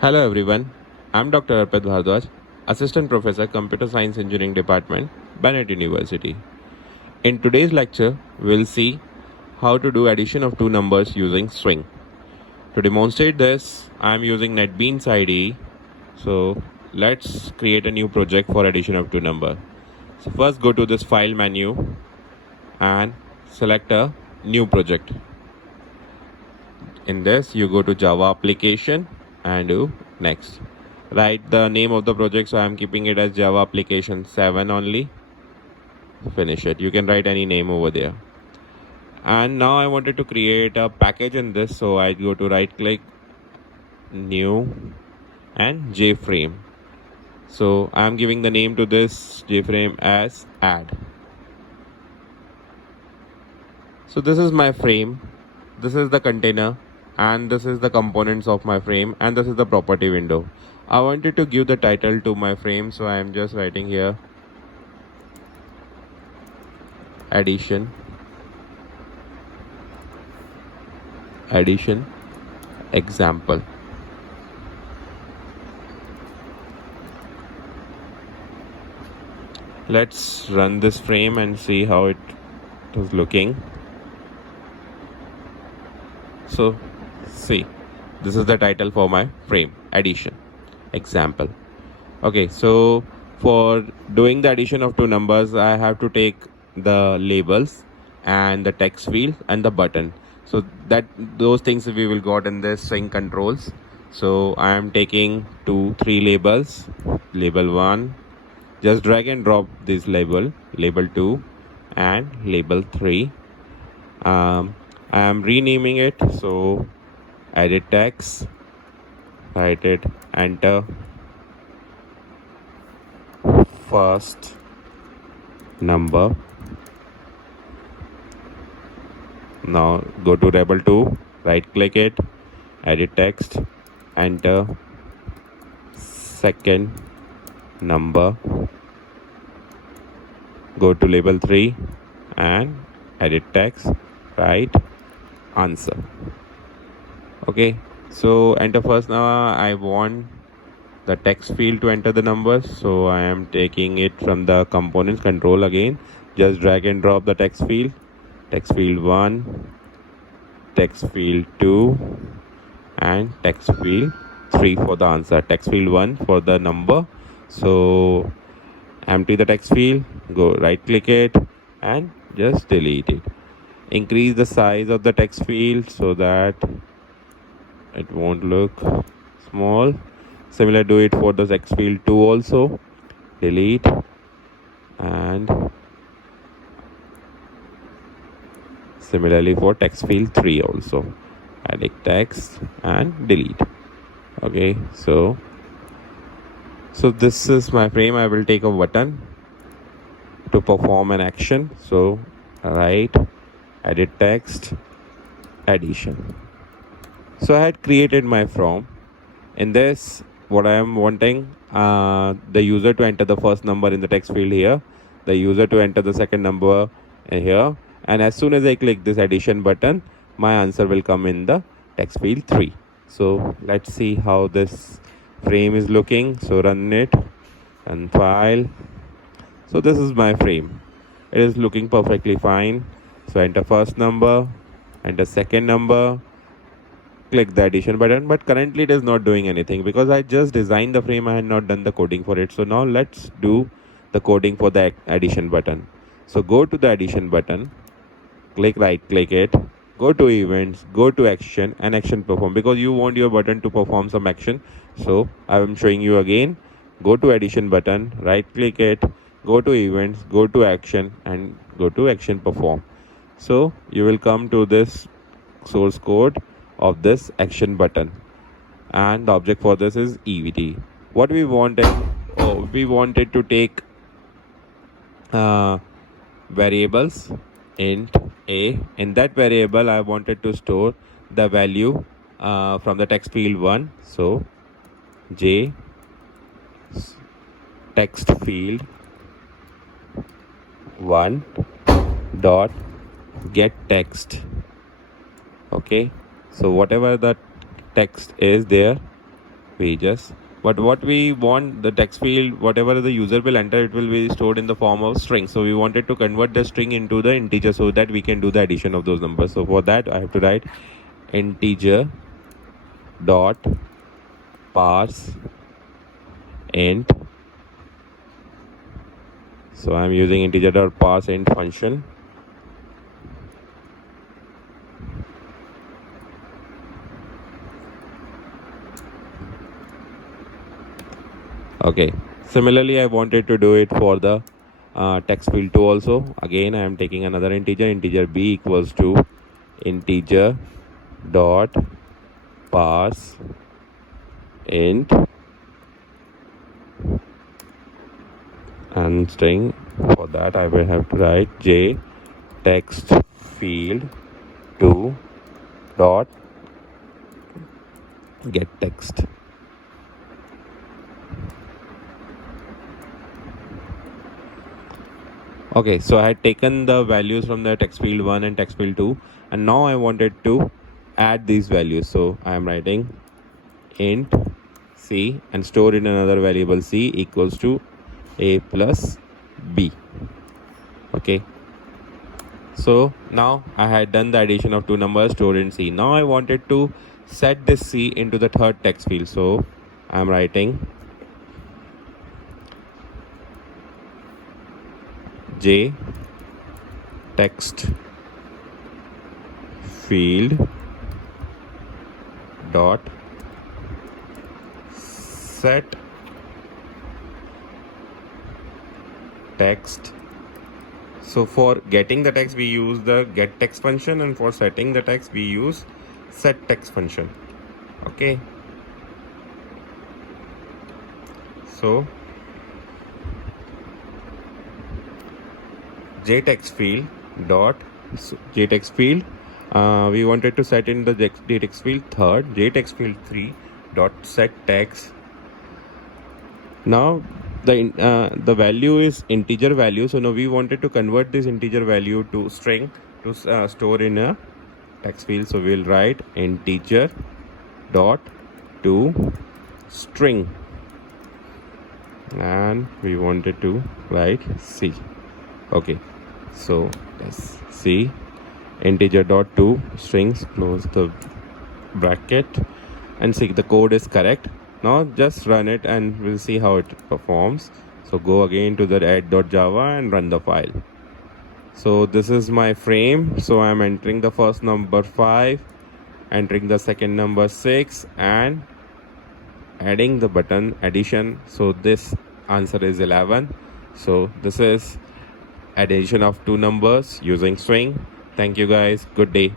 Hello everyone, I'm Dr. Arpit Bhardwaj, Assistant Professor, Computer Science Engineering Department, Bennett University. In today's lecture, we'll see how to do addition of two numbers using string. To demonstrate this, I'm using NetBeans IDE. So let's create a new project for addition of two numbers. So first go to this file menu and select a new project. In this, you go to Java application and do next. Write the name of the project, so I'm keeping it as Java application 7 only. Finish it. You can write any name over there. And now I wanted to create a package in this, so I go to right click, new, and JFrame. So I'm giving the name to this JFrame as add. So this is my frame, this is the container, and this is the components of my frame, and this is the property window. I wanted to give the title to my frame, so I am just writing here addition example. Let's run this frame and see how it is looking. So see, this is the title for my frame, addition example. Okay, so for doing the addition of two numbers, I have to take the labels and the text field and the button. So that those things we will got in this string controls. So I am taking 3 labels. Label 1, just drag and drop this label 2 and label 3. I am renaming it, so edit text, write it, enter first number. Now go to label 2, right click it, edit text, enter second number. Go to label 3 and edit text, write answer. Okay, so enter first. Now I want the text field to enter the numbers, so I am taking it from the components control again. Just drag and drop the text field 1, text field 2, and text field 3 for the answer, text field 1 for the number. So empty the text field, go right click it and just delete it. Increase the size of the text field so that it won't look small. Similar, do it for the text field 2 also. Delete and similarly for text field 3 also. Edit text and delete. Okay, so this is my frame. I will take a button to perform an action. So write edit text addition. So I had created my from. In this, what I am wanting, the user to enter the first number in the text field here, the user to enter the second number here, and as soon as I click this addition button, my answer will come in the text field 3. So let's see how this frame is looking. So run it and file. So this is my frame. It is looking perfectly fine. So enter first number, enter second number, click the addition button, but currently it is not doing anything because I just designed the frame. I had not done the coding for it. So now let's do the coding for the addition button. So go to the addition button, right click it, go to events, go to action and action perform, because you want your button to perform some action. So I am showing you again. Go to addition button, right click it, go to events, go to action and go to action perform. So you will come to this source code of this action button, and the object for this is EVT. What we wanted, we wanted to take variables int a. In that variable I wanted to store the value from the text field 1. So j text field 1 dot get text. Okay, so whatever the text is there, pages. But what we want, the text field, whatever the user will enter, it will be stored in the form of string. So we wanted to convert the string into the integer so that we can do the addition of those numbers. So for that I have to write integer dot parse int. So I'm using integer dot parse int function. Okay, similarly I wanted to do it for the text field 2 also. Again I am taking another integer b equals to integer dot parse int and string. For that I will have to write j text field 2 dot get text. Okay, so I had taken the values from the text field 1 and text field 2, and now I wanted to add these values. So I am writing int c and store in another variable c equals to a plus b. Okay, so now I had done the addition of two numbers stored in c. Now I wanted to set this c into the third text field. So I am writing j text field dot set text. So for getting the text we use the get text function, and for setting the text we use set text function. Okay, so jtext field dot jtext field we wanted to set in the jtext field third, jtext field 3 dot set text. Now the value is integer value, so now we wanted to convert this integer value to string to store in a text field. So we'll write integer dot to string, and we wanted to write c. Okay, so let's see integer dot to strings, close the bracket, and see the code is correct. Now just run it and we'll see how it performs. So go again to the add.java and run the file. So this is my frame. So I'm entering the first number 5, entering the second number 6, and adding the button addition. So this answer is 11. So this is addition of two numbers using string. Thank you guys. Good day.